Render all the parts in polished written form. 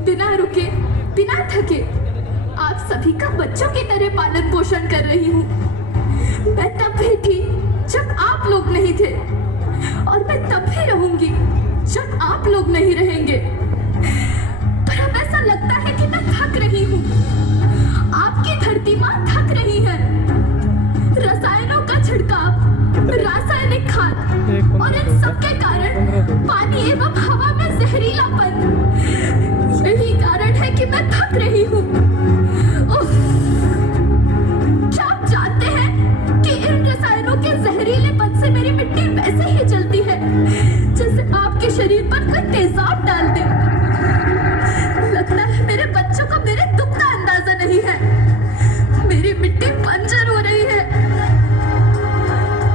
बिना रुके, बिना थके आप सभी का बच्चों की तरह पालन पोषण कर रही हूँ। मैं तब भी थी जब आप लोग नहीं थे, और मैं तब भी रहूंगी जब आप लोग नहीं रहेंगे। पर अब ऐसा लगता है कि मैं थक रही हूँ। आपकी धरती माँ थक रही है। रसायनों का छिड़काव, रासायनिक खाद और इन सब के कारण पानी एवं हवा में जहरीलापन, यही कारण है कि मैं थक रही हूँ। क्या आप जानते हैं कि इन रसायनों के जहरीलेपन से मेरी मिट्टी वैसे ही जलती है जैसे आपके शरीर पर कोई तेजाब डाल दे। लगता है मेरे बच्चों को मेरे दुख का अंदाजा नहीं है। मेरी मिट्टी बंजर हो रही है।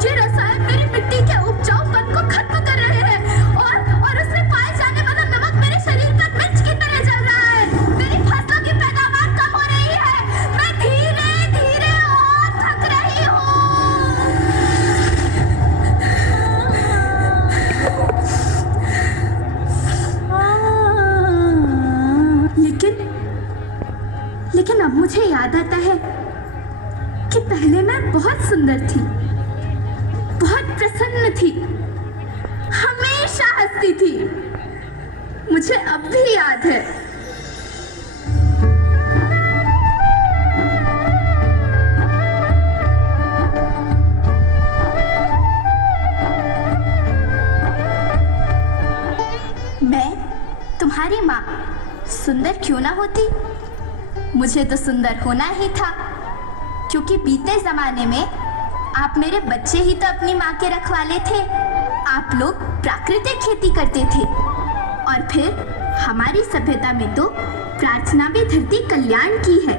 ये रसायन मेरी मिट्टी के उपजाऊपन को खत्म कर रहे हैं और उसमें पाए जाने वाला नमक मेरे शरीर पर मिर्च की तरह जल रहा है। मेरी फसलों की पैदावार कम हो रही है। मैं धीरे धीरे और थक रही हूँ। लेकिन अब मुझे याद आता है कि पहले मैं बहुत सुंदर थी, बहुत प्रसन्न थी, हमेशा हंसती थी। मुझे अब भी याद है। मैं तुम्हारी माँ सुंदर क्यों ना होती? मुझे तो सुंदर होना ही था, क्योंकि बीते जमाने में आप मेरे बच्चे ही तो अपनी माँ के रखवाले थे। आप लोग प्राकृतिक खेती करते थे, और फिर हमारी सभ्यता में तो प्रार्थना भी धरती कल्याण की है।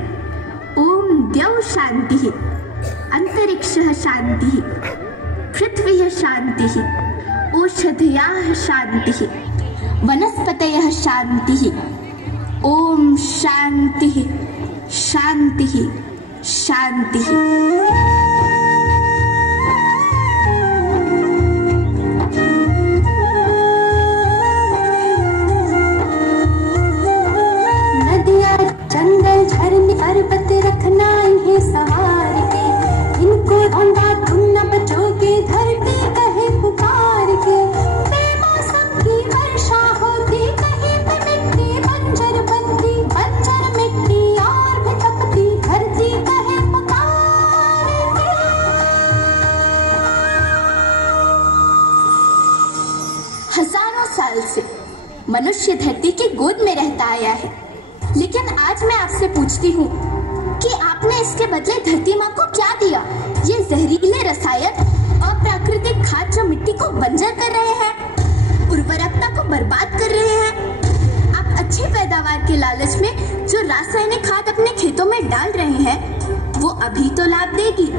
ओम द्यौ शांति, अंतरिक्षः शांति, पृथ्वी शांति, औषधयः शांति, वनस्पतयः शांति। ओम शांति शांति शांति। नदियाँ, जंगल, झरने, पर्वत रखना इन्हें सवार के, इनको ढूंढा तुम न बचोगे, धरती कहे पुकार के। बेमौसम की वर्षा होती, कहीं पे मिट्टी बंजर बनती, बंजर मिट्टी और भी तपती, धरती कहे पुकार के। हजारों साल से मनुष्य धरती की गोद में रहता आया है, लेकिन आज मैं आपसे पूछती हूँ कि आपने इसके बदले धरती माँ को क्या दिया? ये जहरीले रसायन और प्राकृतिक खाद जो मिट्टी को बंजर कर रहे हैं, उर्वरकता को बर्बाद कर रहे हैं। आप अच्छी पैदावार के लालच में जो रासायनिक खाद अपने खेतों में डाल रहे हैं, वो अभी तो लाभ देगी,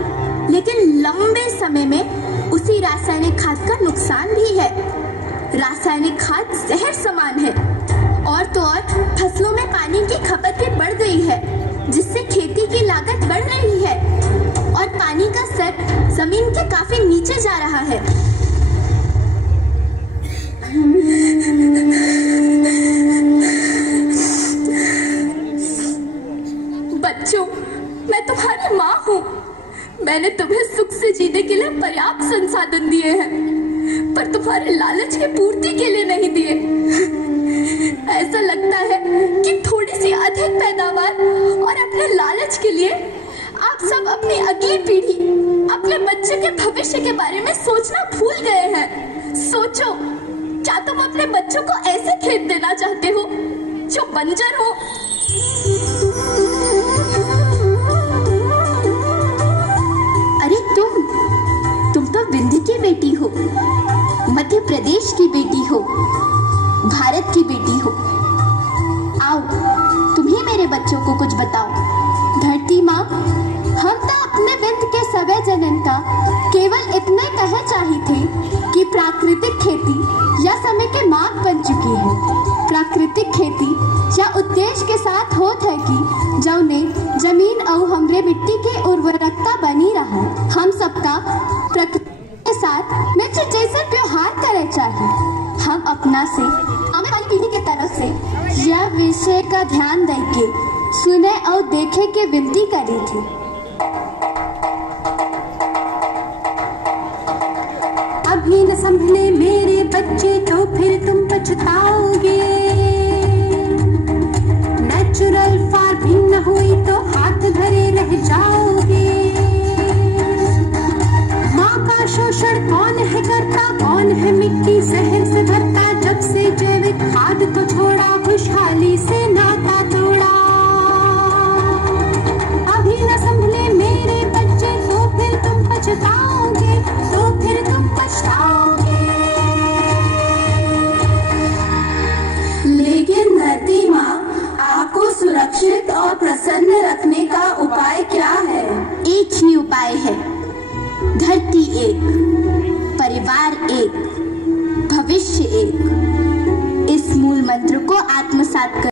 लेकिन लंबे समय में उसी रासायनिक खाद का नुकसान भी है। रासायनिक खाद जहर समान है, और तो और फसलों में पानी की खपत भी बढ़ गई है, जिससे खेती की लागत बढ़ रही है और पानी का स्तर जमीन के काफी नीचे जा रहा है। बच्चों, मैं तुम्हारी माँ हूँ। मैंने तुम्हें सुख से जीने के लिए पर्याप्त संसाधन दिए हैं, पर तुम्हारे लालच की पूर्ति के लिए नहीं दिए। ऐसा लगता है कि थोड़ी सी अधिक पैदावार और अपने लालच के लिए आप आप सब अपनी अगली पीढ़ी, अपने बच्चे के भविष्य के बारे में सोचना भूल गए हैं। सोचो, क्या तुम अपने बच्चों को ऐसे खेत देना चाहते हो जो बंजर हो? अरे तुम तो विंध्य की बेटी हो, मध्य प्रदेश की बेटी हो, भारत की बेटी हो। आओ, तुम ही मेरे बच्चों को कुछ बताओ। धरती माँ, हम तो अपने विंध्य के सवै जनता केवल इतने कहे चाही थे कि प्राकृतिक खेती या समय के मांग बन चुकी है। प्राकृतिक खेती या उद्देश्य के साथ होत है कि जौने जमीन और हमरे मिट्टी के उर्वरकता बनी रहा। हम सबका प्रकृति के साथ मित्र जैसे व्यवहार करे चाहिए। हम अपना से आने वाली पीढ़ी के तरफ से यह विषय का ध्यान देके सुने और देखे के विनती करी थी। अभी न संभले मेरे बच्चे तो फिर तुम पछताओगे। नेचुरल फार्मिंग न हुई तो हाथ धरे रह जाओगे। माँ का शोषण कौन है करता, कौन है मिट्टी जहर से भरता। जब से जैविक खाद को छोड़ा, खुशहाली से नाता तोड़ा। अभी न संभले मेरे बच्चे तो फिर तुम पछताओगे, तो फिर तुम पछताओगे। लेकिन धरती माँ, आपको सुरक्षित और प्रसन्न रखने का उपाय क्या है? एक ही उपाय है, धरती एक, परिवार एक, भविष्य एक। इस मूल मंत्र को आत्मसात कर